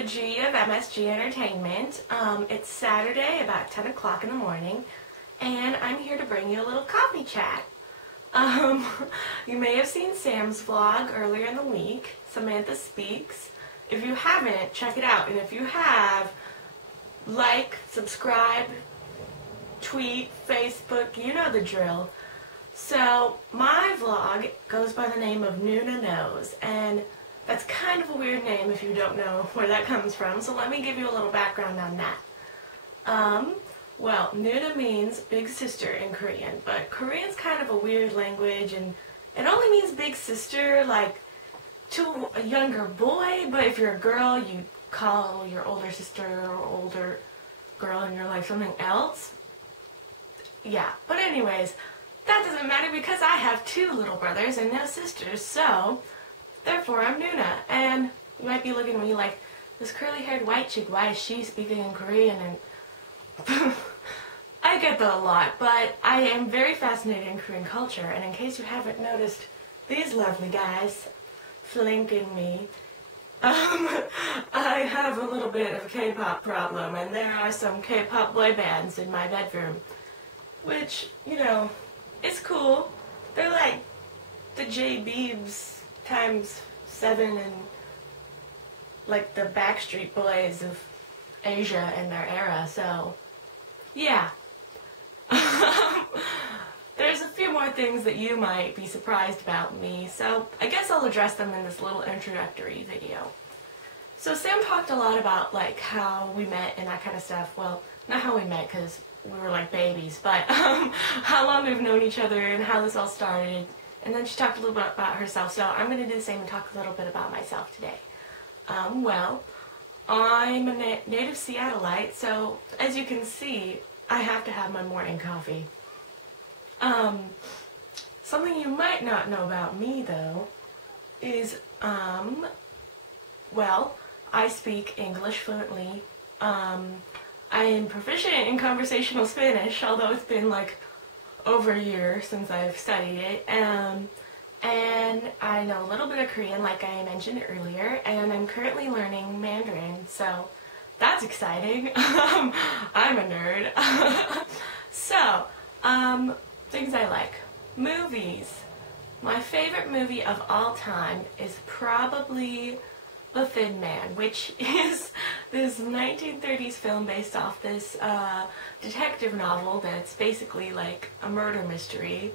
the G of MSG Entertainment. It's Saturday about 10 o'clock in the morning, and I'm here to bring you a little coffee chat. You may have seen Sam's vlog earlier in the week, Samantha Speaks. If you haven't, check it out, and if you have, like, subscribe, tweet, Facebook, you know the drill. So, my vlog goes by the name of Noona Knows, and that's kind of a weird name if you don't know where that comes from, so let me give you a little background on that. Well, Noona means big sister in Korean, but Korean's kind of a weird language, and it only means big sister, like, to a younger boy, but if you're a girl, you call your older sister or older girl in your life something else. Yeah, but anyways, that doesn't matter because I have 2 little brothers and no sisters, so therefore I'm Noona. And you might be looking at me like, this curly-haired white chick, why is she speaking in Korean? And I get that a lot, but I am very fascinated in Korean culture, and in case you haven't noticed, these lovely guys flanking me, I have a little bit of a K-pop problem, and there are some K-pop boy bands in my bedroom, which, you know, it's cool. They're like the J-Beebs times 7 and like the Backstreet Boys of Asia in their era, so yeah. There's a few more things that you might be surprised about me, so I guess I'll address them in this little introductory video. So Sam talked a lot about like how we met and that kind of stuff. Well, not how we met because we were like babies, but how long we've known each other and how this all started. And then she talked a little bit about herself, so I'm going to do the same and talk a little bit about myself today. Well, I'm a native Seattleite, so as you can see, I have to have my morning coffee. Something you might not know about me, though, is, well, I speak English fluently. I am proficient in conversational Spanish, although it's been like over a year since I've studied it. And I know a little bit of Korean, like I mentioned earlier, and I'm currently learning Mandarin, so that's exciting. I'm a nerd. So, things I like. Movies. My favorite movie of all time is probably The Thin Man, which is this 1930s film based off this detective novel that's basically like a murder mystery,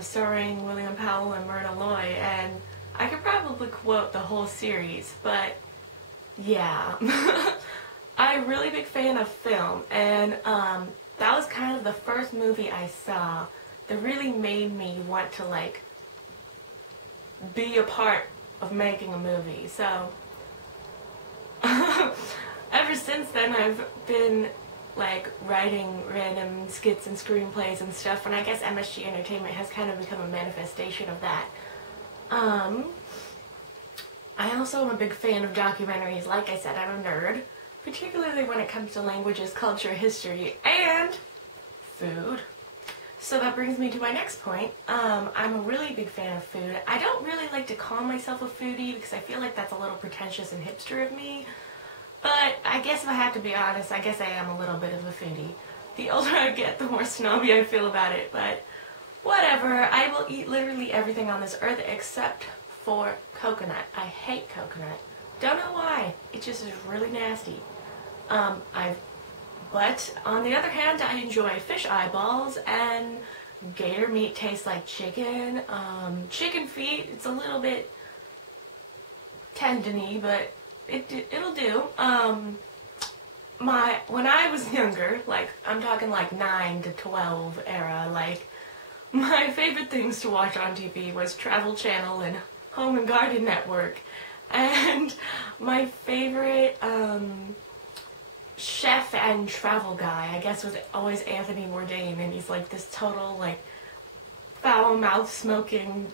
starring William Powell and Myrna Loy, and I could probably quote the whole series, but yeah. I'm a really big fan of film, and that was kind of the first movie I saw that really made me want to like be a part of making a movie. So ever since then I've been like writing random skits and screenplays and stuff, and I guess MSG Entertainment has kind of become a manifestation of that. I also am a big fan of documentaries. Like I said, I'm a nerd, particularly when it comes to languages, culture, history, and food. So that brings me to my next point. I'm a really big fan of food. I don't really like to call myself a foodie because I feel like that's a little pretentious and hipster of me. But I guess if I have to be honest, I guess I am a little bit of a foodie. The older I get, the more snobby I feel about it, but whatever. I will eat literally everything on this earth except for coconut. I hate coconut. Don't know why. It just is really nasty. But on the other hand, I enjoy fish eyeballs, and gator meat tastes like chicken. Chicken feet, it's a little bit tendony, but it'll do. When I was younger, like I'm talking like 9 to 12 era, like my favorite things to watch on TV was Travel Channel and Home and Garden Network, and my favorite chef and travel guy, I guess, was always Anthony Bourdain, and he's like this total like foul mouth smoking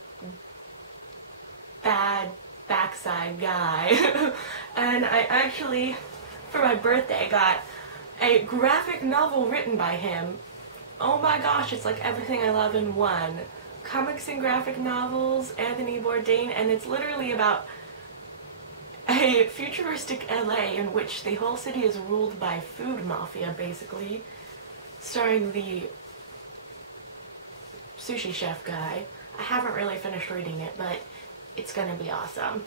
bad backside guy. And I actually, for my birthday, got a graphic novel written by him. Oh my gosh, it's like everything I love in one. Comics and graphic novels, Anthony Bourdain, and it's literally about a futuristic LA in which the whole city is ruled by food mafia, basically, starring the sushi chef guy. I haven't really finished reading it, but it's gonna be awesome.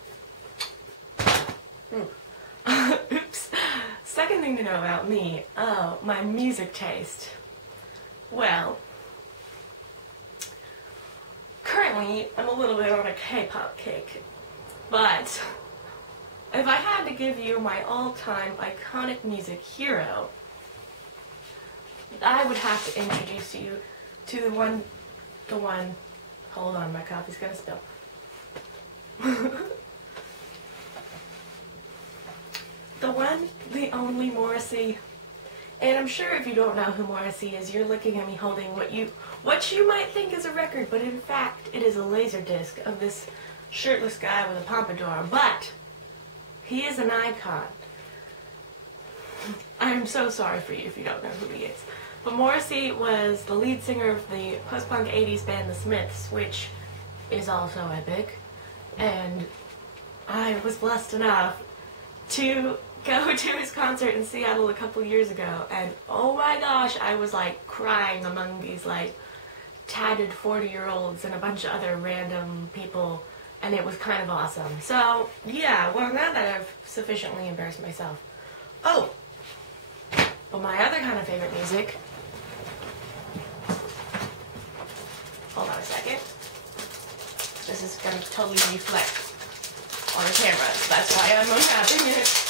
Oops. Second thing to know about me, my music taste. Well, currently I'm a little bit on a K-pop kick, but if I had to give you my all-time iconic music hero, I would have to introduce you to the one, hold on, my coffee's gonna spill. The one, the only Morrissey. And I'm sure if you don't know who Morrissey is, you're looking at me holding what you might think is a record, but in fact, it is a laser disc of this shirtless guy with a pompadour. But he is an icon. I'm so sorry for you if you don't know who he is. But Morrissey was the lead singer of the post-punk 80s band The Smiths, which is also epic. And I was blessed enough to go to his concert in Seattle a couple years ago, and oh my gosh, I was like crying among these like tatted 40-year-olds and a bunch of other random people, and it was kind of awesome. So yeah, well, now that I've sufficiently embarrassed myself. Oh, but my other kind of favorite music, hold on a second, this is going to totally reflect on the camera, so that's why I'm unwrapping it.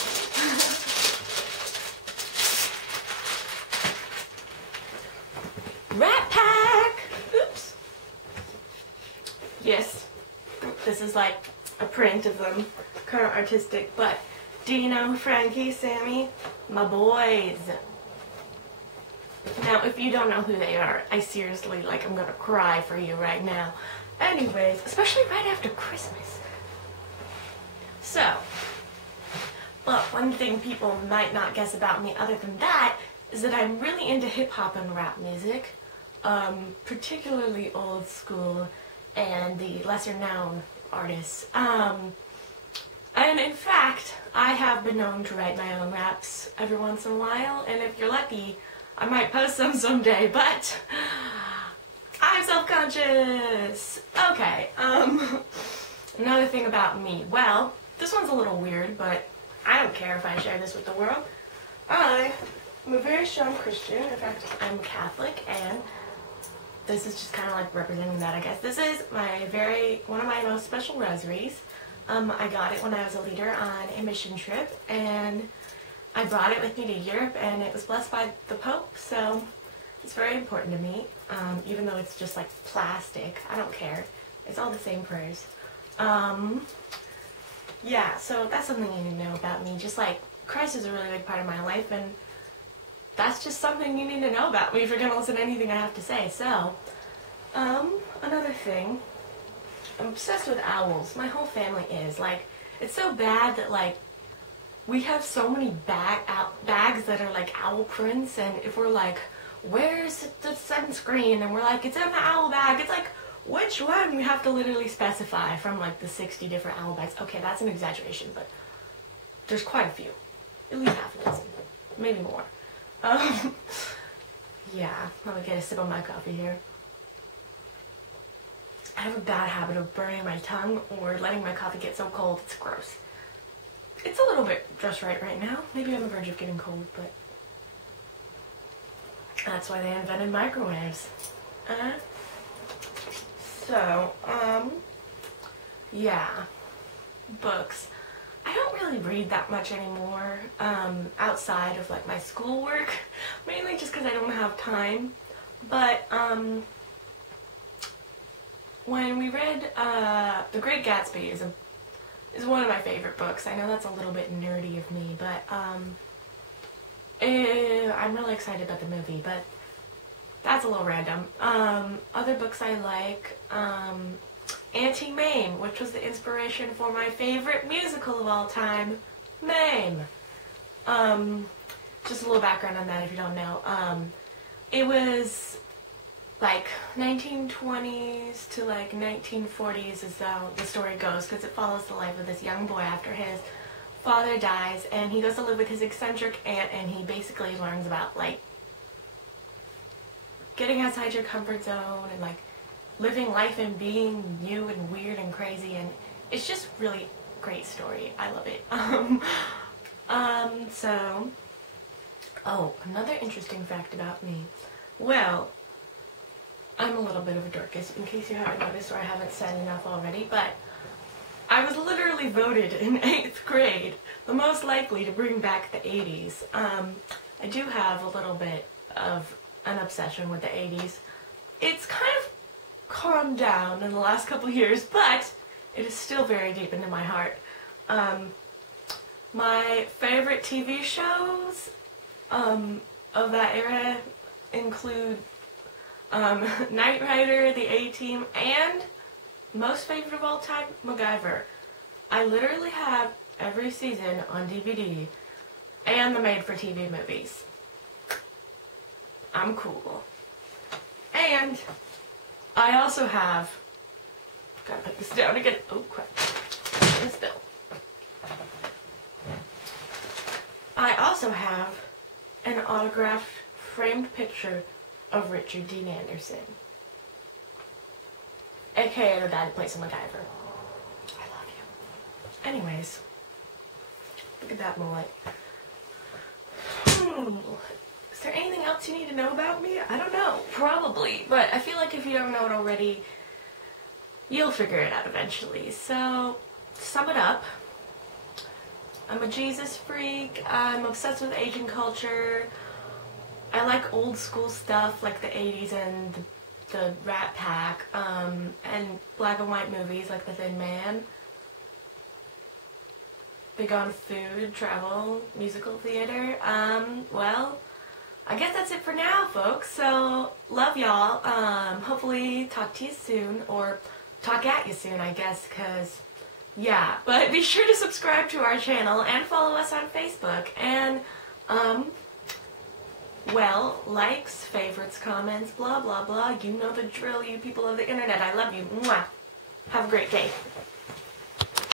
Rat Pack! Oops. Yes, this is like a print of them, kind of artistic, but Gina, Frankie, Sammy, my boys. Now, if you don't know who they are, I seriously, like, I'm gonna cry for you right now. Anyways, especially right after Christmas. So, but one thing people might not guess about me other than that is that I'm really into hip-hop and rap music, particularly old school and the lesser-known artists. And in fact, I have been known to write my own raps every once in a while, and if you're lucky, I might post some someday, but I'm self-conscious. Okay, another thing about me. Well, this one's a little weird, but I don't care if I share this with the world. I'm a very strong Christian. In fact, I'm Catholic, and this is just kind of like representing that, I guess. This is one of my most special rosaries. I got it when I was a leader on a mission trip, and I brought it with me to Europe, and it was blessed by the Pope, so it's very important to me. Even though it's just like plastic, I don't care. It's all the same prayers. Yeah, so that's something you need to know about me. Just like, Christ is a really big part of my life, and that's just something you need to know about me if you're going to listen to anything I have to say. So, another thing, I'm obsessed with owls. My whole family is. Like, it's so bad that, like, we have so many bags that are, like, owl prints, and if we're like, where's the sunscreen? And we're like, it's in the owl bag. It's like, which one? You have to literally specify from, like, the 60 different owl bags. Okay, that's an exaggeration, but there's quite a few. At least half a dozen. Maybe more. Yeah, let me get a sip of my coffee here. I have a bad habit of burning my tongue or letting my coffee get so cold it's gross. It's a little bit just right now. Maybe on the verge of getting cold, but that's why they invented microwaves. So, yeah, books. I don't really read that much anymore, outside of, like, my schoolwork, mainly just because I don't have time, but, when we read, The Great Gatsby is one of my favorite books. I know that's a little bit nerdy of me, but, I'm really excited about the movie, but that's a little random. Other books I like, Auntie Mame, which was the inspiration for my favorite musical of all time, Mame. Just a little background on that if you don't know. It was like 1920s to like 1940s is how the story goes, because it follows the life of this young boy after his father dies, and he goes to live with his eccentric aunt, and he basically learns about, like, getting outside your comfort zone and, like, living life and being you and weird and crazy, and it's just really great story. I love it. Oh, another interesting fact about me. Well, I'm a little bit of a dorcas, in case you haven't noticed or I haven't said enough already, but I was literally voted in 8th grade the most likely to bring back the 80s. I do have a little bit of an obsession with the 80s. It's kind of calmed down in the last couple years, but it is still very deep into my heart. My favorite TV shows of that era include Knight Rider, The A-Team, and most favorite of all time, MacGyver. I literally have every season on DVD and the made-for-TV movies. I'm cool. And I also have, gotta put this down again. Oh crap, it's still. I also have an autographed framed picture of Richard Dean Anderson, aka the guy who plays MacGyver. I love you. Anyways, look at that mullet. Is there anything else you need to know about me? I don't know. Probably. But I feel like if you don't know it already, you'll figure it out eventually. So, to sum it up, I'm a Jesus freak. I'm obsessed with Asian culture. I like old school stuff like the 80s and the Rat Pack, and black and white movies like The Thin Man. Big on food, travel, musical theater. Well, I guess that's it for now, folks. So, love y'all. Hopefully talk to you soon, or talk at you soon, I guess, because, yeah. But be sure to subscribe to our channel and follow us on Facebook. And, well, likes, favorites, comments, blah, blah, blah. You know the drill, you people of the internet. I love you. Mwah. Have a great day.